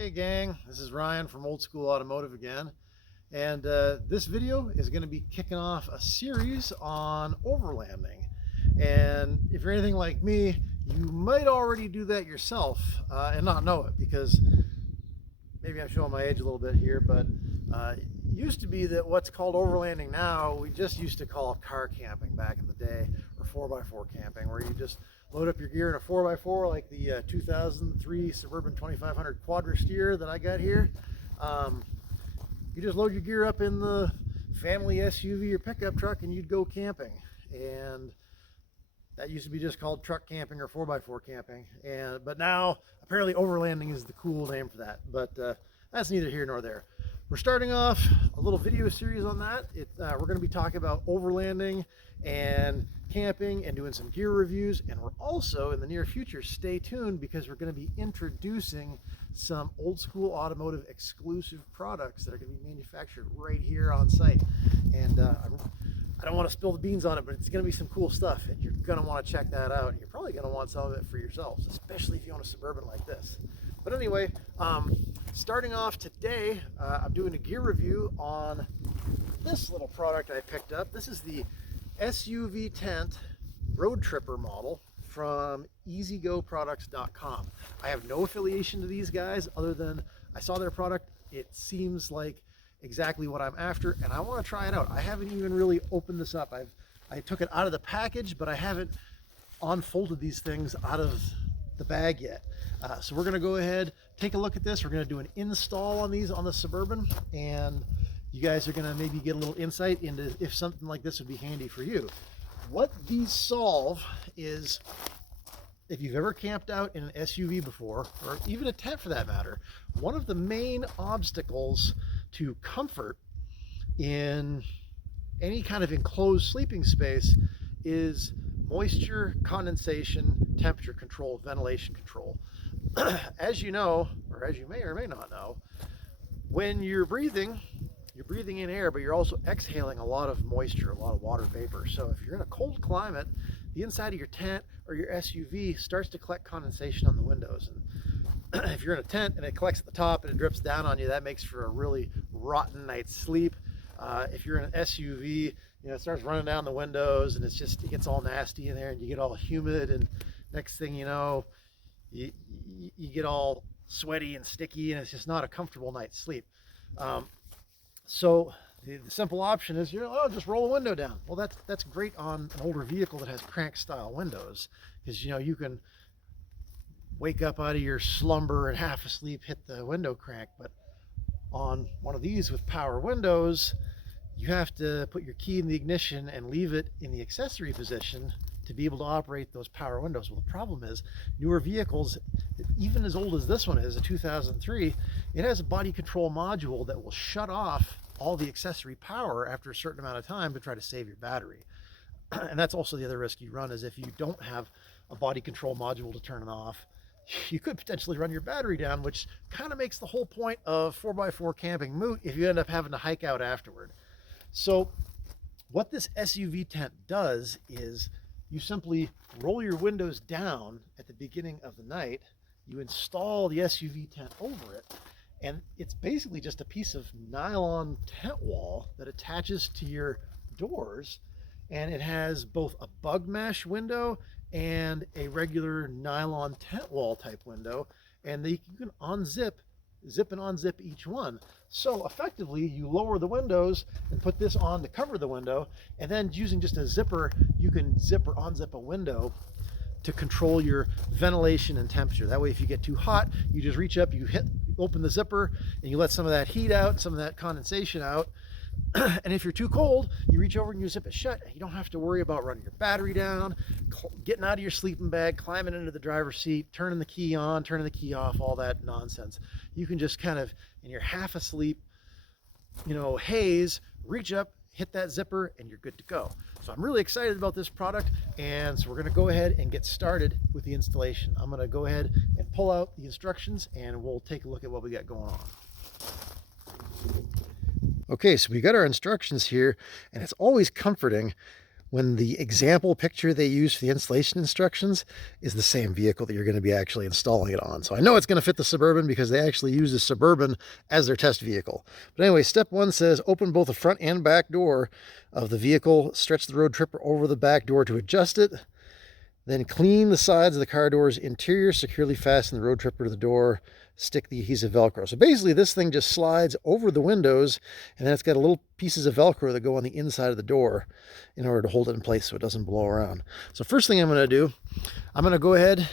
Hey gang, this is Ryan from Old School Automotive again, and this video is going to be kicking off a series on overlanding. And if you're anything like me, you might already do that yourself and not know it, because maybe I'm showing my age a little bit here, but it used to be that what's called overlanding now, we just used to call car camping back in the day, or 4x4 camping, where you just load up your gear in a 4x4 like the 2003 Suburban 2500 Quadra steer that I got here. You just load your gear up in the family SUV or pickup truck and you'd go camping. And that used to be just called truck camping or 4x4 camping. But now apparently overlanding is the cool name for that. But that's neither here nor there. We're starting off a little video series on that. We're going to be talking about overlanding and camping and doing some gear reviews, and we're also in the near future, stay tuned, because we're going to be introducing some Old School Automotive exclusive products that are going to be manufactured right here on site. And I don't want to spill the beans on it, but it's going to be some cool stuff, and you're going to want to check that out. You're probably going to want some of it for yourselves, especially if you own a Suburban like this. But anyway, starting off today, I'm doing a gear review on this little product I picked up. This is the SUV tent road tripper model from easygoproducts.com. I have no affiliation to these guys other than I saw their product. It seems like exactly what I'm after, and I want to try it out. I haven't even really opened this up. I took it out of the package, but I haven't unfolded these things out of the bag yet. So we're going to go ahead, take a look at this. We're going to do an install on these on the Suburban, and you guys are going to maybe get a little insight into if something like this would be handy for you. What these solve is, if you've ever camped out in an SUV before, or even a tent for that matter, one of the main obstacles to comfort in any kind of enclosed sleeping space is moisture, condensation, temperature control, ventilation control. As you know, or as you may or may not know, when you're breathing in air, but you're also exhaling a lot of moisture, a lot of water vapor. So if you're in a cold climate, the inside of your tent or your SUV starts to collect condensation on the windows. And if you're in a tent and it collects at the top and it drips down on you, that makes for a really rotten night's sleep. If you're in an SUV, it starts running down the windows and it gets all nasty in there and you get all humid, and next thing you know, you get all sweaty and sticky, and it's just not a comfortable night's sleep. So the simple option is, just roll a window down. Well, that's great on an older vehicle that has crank style windows, because you can wake up out of your slumber and half asleep, hit the window crank. But on one of these with power windows, you have to put your key in the ignition and leave it in the accessory position to be able to operate those power windows. Well, the problem is newer vehicles, even as old as this one is, a 2003, it has a body control module that will shut off all the accessory power after a certain amount of time to try to save your battery. And that's also the other risk you run, is if you don't have a body control module to turn it off, you could potentially run your battery down, which kind of makes the whole point of 4x4 camping moot if you end up having to hike out afterward. So what this SUV tent does is you simply roll your windows down at the beginning of the night, you install the SUV tent over it, and it's basically just a piece of nylon tent wall that attaches to your doors, and it has both a bug mesh window and a regular nylon tent wall type window, and you can zip and unzip each one. So effectively, you lower the windows and put this on to cover the window, and then using just a zipper, you can zip or unzip a window to control your ventilation and temperature. That way, if you get too hot, you just reach up, open the zipper, and you let some of that heat out, some of that condensation out. And if you're too cold, you reach over and you zip it shut. You don't have to worry about running your battery down, getting out of your sleeping bag, climbing into the driver's seat, turning the key on, turning the key off, all that nonsense. You can just kind of, in your half asleep, haze, reach up, hit that zipper, and you're good to go. So I'm really excited about this product, and so we're going to go ahead and get started with the installation. I'm going to go ahead and pull out the instructions, and we'll take a look at what we got going on. Okay, so we got our instructions here, and it's always comforting when the example picture they use for the installation instructions is the same vehicle that you're going to be actually installing it on. So I know it's going to fit the Suburban because they actually use the Suburban as their test vehicle. But anyway, step 1 says open both the front and back door of the vehicle, stretch the road tripper over the back door to adjust it, then clean the sides of the car door's interior, securely fasten the road tripper to the door, stick the adhesive Velcro. So basically this thing just slides over the windows, and then it's got little pieces of Velcro that go on the inside of the door in order to hold it in place so it doesn't blow around. So first thing I'm going to do, I'm going to go ahead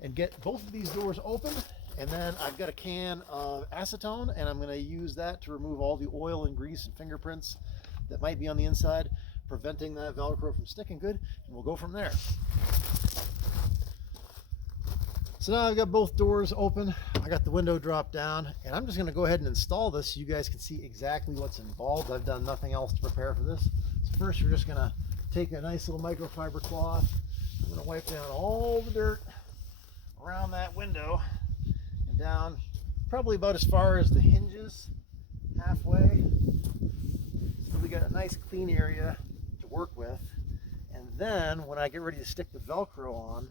and get both of these doors open, and then I've got a can of acetone, and I'm going to use that to remove all the oil and grease and fingerprints that might be on the inside, preventing that Velcro from sticking good, and we'll go from there. So now I've got both doors open, I got the window dropped down, and I'm just going to go ahead and install this so you guys can see exactly what's involved. I've done nothing else to prepare for this. So first we're just going to take a nice little microfiber cloth. I'm going to wipe down all the dirt around that window and down probably about as far as the hinges, halfway. So we got a nice clean area to work with. And then when I get ready to stick the Velcro on,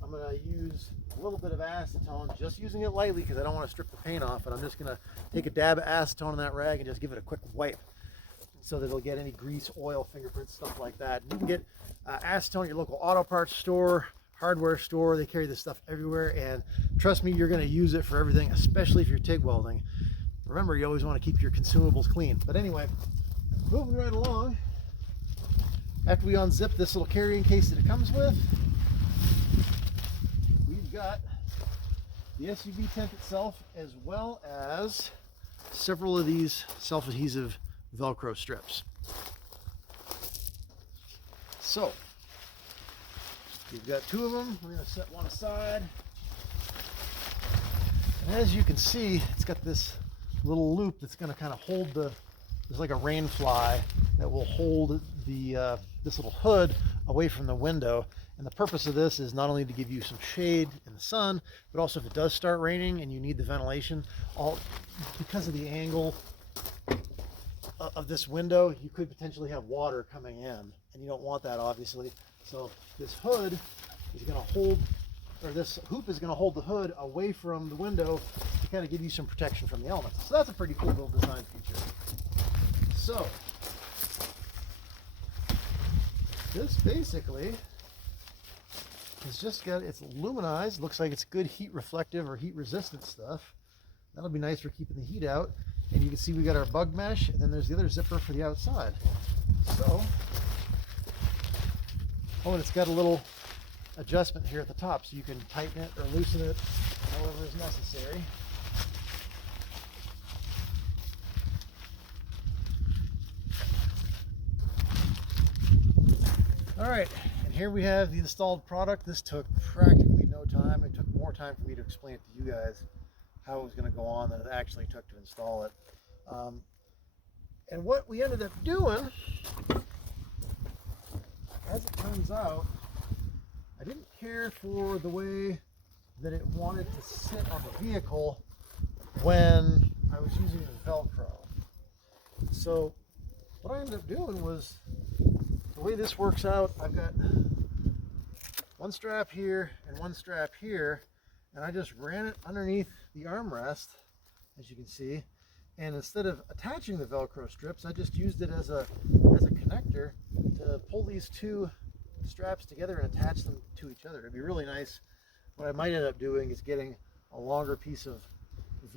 I'm going to use a little bit of acetone, just using it lightly because I don't want to strip the paint off, and I'm just going to take a dab of acetone in that rag and just give it a quick wipe so that it'll get any grease, oil, fingerprints, stuff like that. And you can get acetone at your local auto parts store, hardware store. They carry this stuff everywhere, and trust me, you're going to use it for everything, especially if you're TIG welding. Remember, you always want to keep your consumables clean. But anyway, moving right along, after we unzip this little carrying case that it comes with, got the SUV tent itself, as well as several of these self-adhesive Velcro strips. So you've got 2 of them. We're going to set one aside, and as you can see, it's got this little loop that's going to kind of hold there's like a rain fly that will hold the this little hood away from the window. And the purpose of this is not only to give you some shade in the sun, but also if it does start raining and you need the ventilation, because of the angle of this window, you could potentially have water coming in, and you don't want that, obviously. So this hood is going to hold, or this hoop is going to hold the hood away from the window to kind of give you some protection from the elements. So that's a pretty cool little design feature. So this basically it's just got, it's luminized, looks like it's good heat reflective or heat resistant stuff. That'll be nice for keeping the heat out. And you can see we got our bug mesh, and then there's the other zipper for the outside. So, oh, and it's got a little adjustment here at the top, so you can tighten it or loosen it however is necessary. All right. Here we have the installed product. This took practically no time. It took more time for me to explain it to you guys how it was going to go on than it actually took to install it. And what we ended up doing, as it turns out, I didn't care for the way that it wanted to sit on the vehicle when I was using the Velcro. So what I ended up doing was, the way this works out, I've got one strap here and one strap here, and I just ran it underneath the armrest, as you can see, and instead of attaching the Velcro strips, I just used it as a connector to pull these 2 straps together and attach them to each other. It'd be really nice. What I might end up doing is getting a longer piece of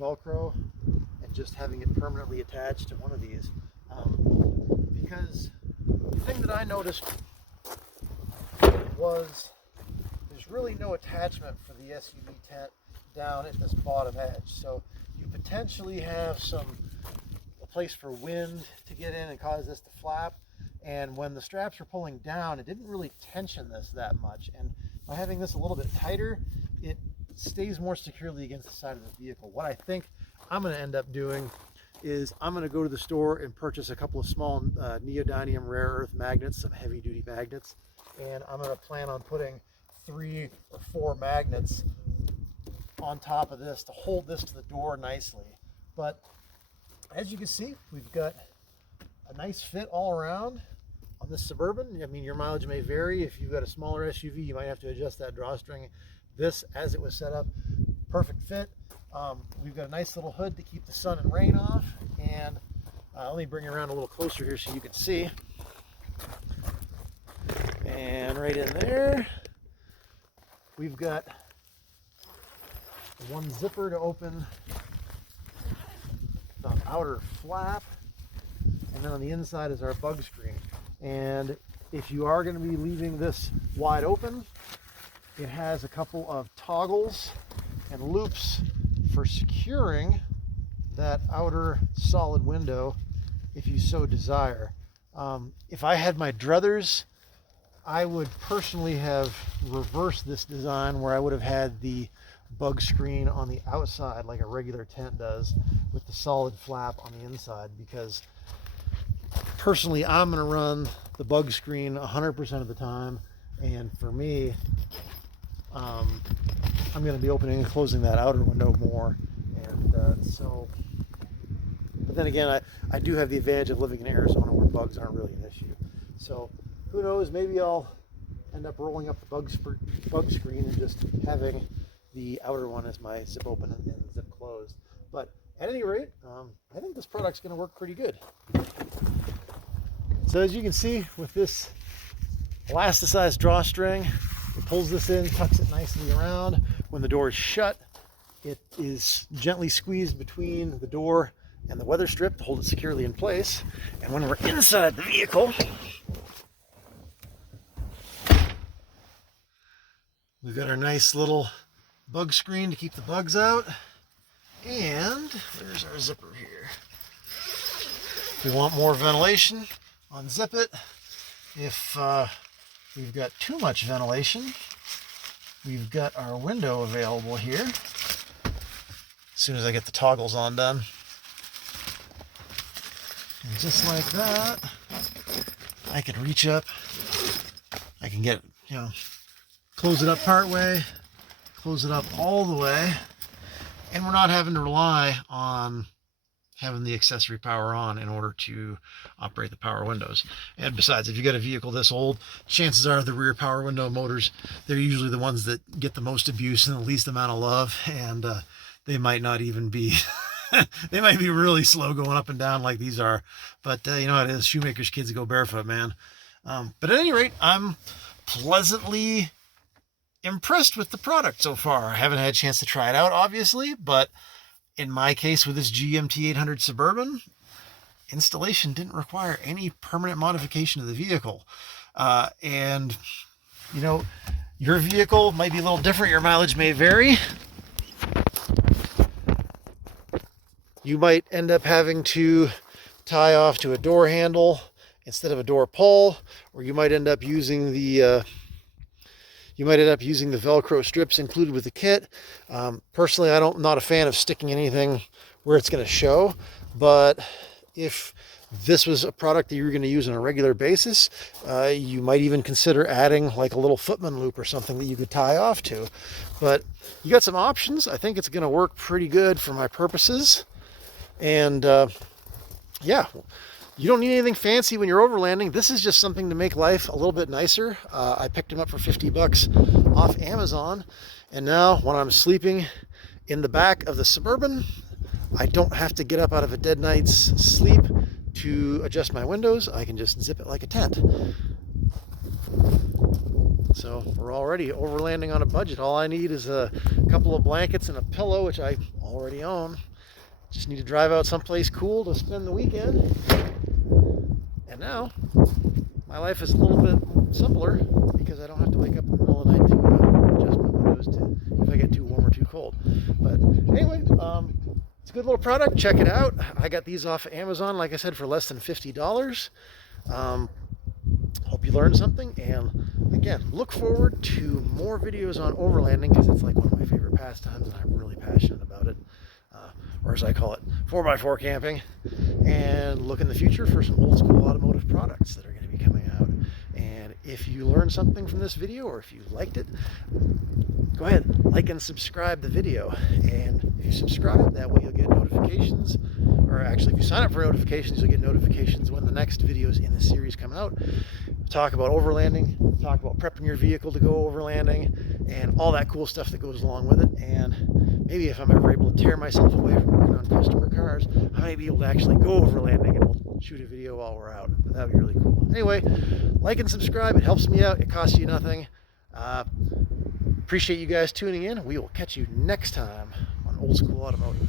Velcro and just having it permanently attached to one of these, because the thing that I noticed was there's really no attachment for the SUV tent down at this bottom edge. So you potentially have a place for wind to get in and cause this to flap. And when the straps were pulling down, it didn't really tension this that much. And by having this a little bit tighter, it stays more securely against the side of the vehicle. What I think I'm going to end up doing is I'm going to go to the store and purchase a couple of small neodymium rare earth magnets, some heavy duty magnets, and I'm going to plan on putting 3 or 4 magnets on top of this to hold this to the door nicely. But as you can see, we've got a nice fit all around on this Suburban. I mean, your mileage may vary. If you've got a smaller SUV, you might have to adjust that drawstring. This, as it was set up, perfect fit. We've got a nice little hood to keep the sun and rain off. And let me bring it around a little closer here so you can see. And right in there, we've got one zipper to open the outer flap, and then on the inside is our bug screen. And if you are going to be leaving this wide open, it has a couple of toggles and loops for securing that outer solid window if you so desire. If I had my druthers, I would personally have reversed this design where I would have had the bug screen on the outside like a regular tent does, with the solid flap on the inside, because personally I'm going to run the bug screen 100% of the time, and for me I'm going to be opening and closing that outer window more. And but then again, I do have the advantage of living in Arizona where bugs aren't really an issue. So who knows, maybe I'll end up rolling up the bug screen and just having the outer one as my zip open and zip closed. But at any rate, I think this product's going to work pretty good. So as you can see, with this elasticized drawstring, it pulls this in, tucks it nicely around. When the door is shut, it is gently squeezed between the door and the weather strip to hold it securely in place. And when we're inside the vehicle, we've got our nice little bug screen to keep the bugs out. And there's our zipper here. If we want more ventilation, unzip it. If we've got too much ventilation, we've got our window available here. As soon as I get the toggles undone. And just like that, I can reach up. I can get, close it up part way, close it up all the way, and we're not having to rely on having the accessory power on in order to operate the power windows. And besides, if you got a vehicle this old, chances are the rear power window motors, they're usually the ones that get the most abuse and the least amount of love, and they might not even be they might be really slow going up and down like these are. But you know how it is, shoemakers kids go barefoot, man. But at any rate, I'm pleasantly impressed with the product so far. I haven't had a chance to try it out, obviously, but in my case with this GMT 800 Suburban, installation didn't require any permanent modification of the vehicle. And your vehicle might be a little different, your mileage may vary. You might end up having to tie off to a door handle instead of a door pull, or you might end up using the Velcro strips included with the kit. Personally, I'm not a fan of sticking anything where it's going to show, but if this was a product that you were going to use on a regular basis, you might even consider adding like a little footman loop or something that you could tie off to. But you got some options. I think it's going to work pretty good for my purposes. And yeah, you don't need anything fancy when you're overlanding. This is just something to make life a little bit nicer. I picked them up for $50 off Amazon. And now when I'm sleeping in the back of the Suburban, I don't have to get up out of a dead night's sleep to adjust my windows. I can just zip it like a tent. So we're already overlanding on a budget. All I need is a couple of blankets and a pillow, which I already own. Just need to drive out someplace cool to spend the weekend. And now my life is a little bit simpler because I don't have to wake up in the middle of the night to adjust my windows to if I get too warm or too cold. But anyway, it's a good little product. Check it out. I got these off Amazon, like I said, for less than $50. Hope you learned something. And again, look forward to more videos on overlanding because it's like one of my favorite pastimes and I'm really passionate about it. Or as I call it, 4x4 camping. And look in the future for some old school automotive products that are going to be coming out. And if you learned something from this video, or if you liked it, go ahead, like and subscribe the video. And if you subscribe, that way you'll get notifications, or or actually if you sign up for notifications, you'll get notifications when the next videos in the series come out. We'll talk about overlanding, we'll talk about prepping your vehicle to go overlanding, and all that cool stuff that goes along with it. And maybe if I'm ever able to tear myself away from working on customer cars, I might be able to actually go overlanding, and we'll shoot a video while we're out. But that would be really cool. Anyway, like and subscribe. It helps me out. It costs you nothing. Appreciate you guys tuning in. We will catch you next time on Old School Automotive.